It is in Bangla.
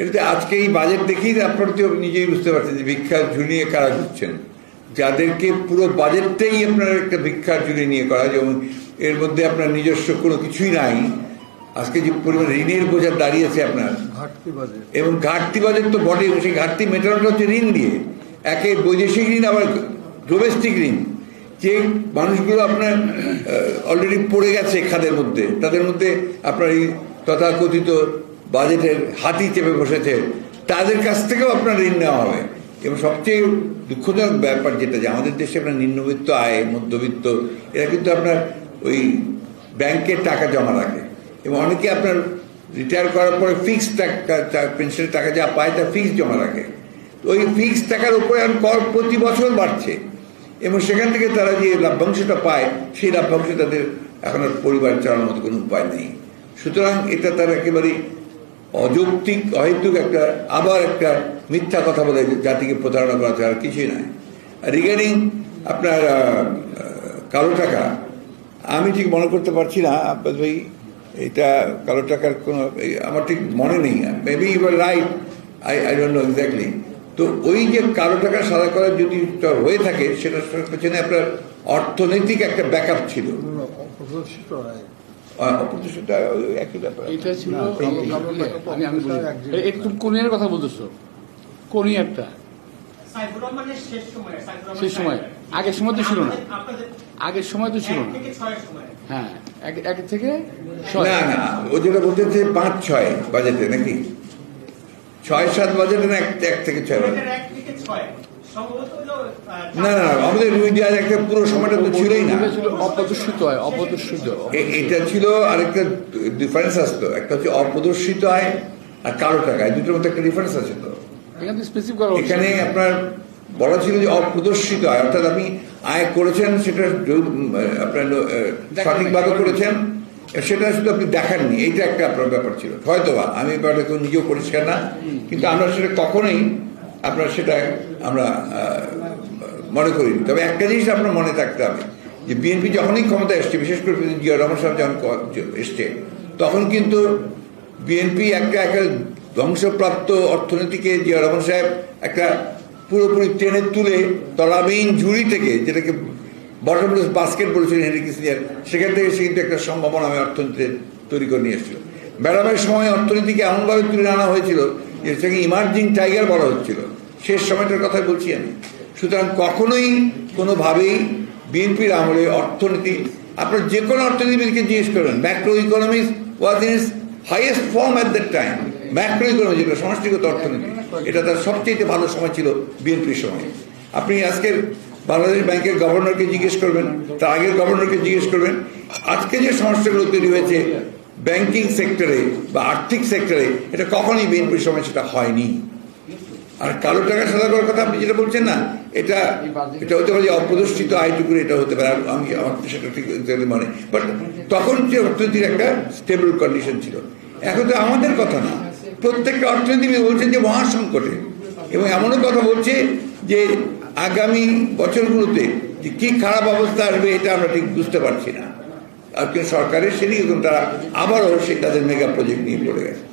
এটাতে আজকে এই বাজেট দেখেই আপনারা তো নিজেই বুঝতে পারছেন যে ভিক্ষার ঝুলিয়ে কারা ঢুকছেন, যাদেরকে পুরো বাজেটটাই আপনার একটা ভিক্ষার ঝুলি নিয়ে করা, যেমন এর মধ্যে আপনার নিজস্ব কোনো কিছুই নাই। আজকে যে পরিমাণ ঋণের বোঝা দাঁড়িয়েছে আপনার, এবং ঘাটতি বাজেট তো বটে, সেই ঘাটতি মেটানোটা হচ্ছে ঋণ দিয়ে, একে বৈদেশিক ঋণ আবার ডোমেস্টিক ঋণ। যে মানুষগুলো আপনার অলরেডি পড়ে গেছে খাদের মধ্যে, তাদের মধ্যে আপনার এই তথাকথিত বাজেটের হাতি চেপে বসেছে, তাদের কাছ থেকেও আপনার ঋণ নেওয়া হবে। এবং সবচেয়ে দুঃখজনক ব্যাপার যেটা, যে আমাদের দেশে আপনার নিম্নবিত্ত আয়, মধ্যবিত্ত, এরা কিন্তু আপনার ওই ব্যাংকের টাকা জমা রাখে, এবং অনেকে আপনার রিটায়ার করার পরে ফিক্সড টাকা, পেনশনের টাকা যা পায় তা ফিক্সড জমা রাখে। ওই ফিক্সড টাকার উপরে এখন কর প্রতি বছর বাড়ছে, এবং সেখান থেকে তারা যে লাভ্যাংশটা পায়, সেই লাভ্যাংশ তাদের এখন আর পরিবার চালানোর মতো কোনো উপায় নেই। সুতরাং এটা তার একেবারে অযৌক্তিক, অহেতুক একটা আবার একটা মিথ্যা কথা বলে জাতিকে প্রতারণা করা ছাড়া আর কিছুই নয়। রিগার্ডিং আপনার কালো টাকা, আমি ঠিক মনে করতে পারছি না আব্বাস ভাই, এটা কালো টাকার কোনো আমার ঠিক মনে নেই। Maybe you are right, I don't know exactly. তো ওই যে কালো টাকা সাদা করা যদি হয়ে থাকে, সেটার পেছনে আপনার অর্থনৈতিক একটা ব্যাকআপ ছিল। একই ব্যাপার, এটা ছিল একটু কোনিয়ার কথা বলতেছো, কোনিয়ারটা শেষ সময়, আগের সময় তো ছিল না, আগের সময় তো ছিল না। হ্যাঁ, এক থেকে না না, ও যেটা বলতেছে 5-6 বাজেটে নাকি 6-7 বাজেটে না, 1 থেকে 6 বাজেট। না না, আমাদের একটা পুরো সময়টা তো ছিলই না, অপ্রদর্শিত হয়, অপ্রদর্শিত। এটা ছিল আরেকটা ডিফারেন্স আসতো, একটা হচ্ছে অপ্রদর্শিত আয় আর কালো টাকা, দুটোর মধ্যে একটা ডিফারেন্স আছে। তো এখানে আপনার বলা ছিল যে অপ্রদর্শিত আয়, অর্থাৎ আপনি আয় করেছেন, সেটা আপনার সঠিকভাবে করেছেন, সেটা শুধু আপনি দেখাননি, এইটা একটা আপনার ব্যাপার ছিল। হয়তোবা আমি ব্যাপারটা কেউ নিজেও পরিষ্কার না, কিন্তু আমরা সেটা কখনোই আপনার সেটা আমরা মনে করিনি। তবে একটা জিনিস আপনার মনে থাকতে হবে, যে বিএনপি যখনই ক্ষমতা এসছে, বিশেষ করে প্রেসিডেন্ট জিয়া রহমান সাহেব যখন এসছে, তখন কিন্তু বিএনপি একটা ধ্বংসপ্রাপ্ত অর্থনীতিকে জিয়া রহমান সাহেব একটা পুরোপুরি টেনে তুলে তলাবিহীন ঝুড়ি থেকে, যেটাকে বটমলেস বাস্কেট বলেছিলেন হেনরি কিসিঞ্জার, সেখান থেকে সে কিন্তু একটা সম্ভাবনা আমি অর্থনীতিতে তৈরি করে নিয়ে এসেছিল। ম্যাডামের সময় অর্থনীতিকে এমনভাবে তুলে আনা হয়েছিল যে সেটাকে ইমার্জিং টাইগার বলা হচ্ছিল, শেষ সময়টার কথাই বলছি আমি। সুতরাং কখনোই কোনোভাবেই বিএনপির আমলে অর্থনীতি, আপনার যে কোনো অর্থনীতিবিদকে জিজ্ঞেস করবেন, macro economics was in its highest form at that time. Macro economy, যেটা সমষ্টিগত অর্থনীতি, এটা তার সবচেয়ে ভালো সময় ছিল বিএনপির সময়। আপনি আজকের বাংলাদেশ ব্যাংকের গভর্নরকে জিজ্ঞেস করবেন, তার আগের গভর্নরকে জিজ্ঞেস করবেন, আজকে যে সমস্যাগুলো তৈরি হয়েছে ব্যাংকিং সেক্টরে বা আর্থিক সেক্টরে, এটা কখনই বিএনপির সময় সেটা হয়নি। আর কালো টাকা সাদা করার কথা আপনি যেটা বলছেন না, এটা হতে পারে অপ্রদর্শিত আয়টুকুর, এটা হতে পারে, আমি আমার সেটা ঠিক মনে, বাট তখন যে অর্থনীতির একটা স্টেবল কন্ডিশন ছিল। এখন তো আমাদের কথা না, প্রত্যেকটা অর্থনীতিবিদ বলছেন যে মহাসংকটে, এবং এমনও কথা বলছে যে আগামী বছরগুলোতে যে কি খারাপ অবস্থা আসবে, এটা আমরা ঠিক বুঝতে পারছি না। আর সরকারের সেদিকে তারা আবারও তাদের মেগা প্রজেক্ট নিয়ে পড়ে গেছে।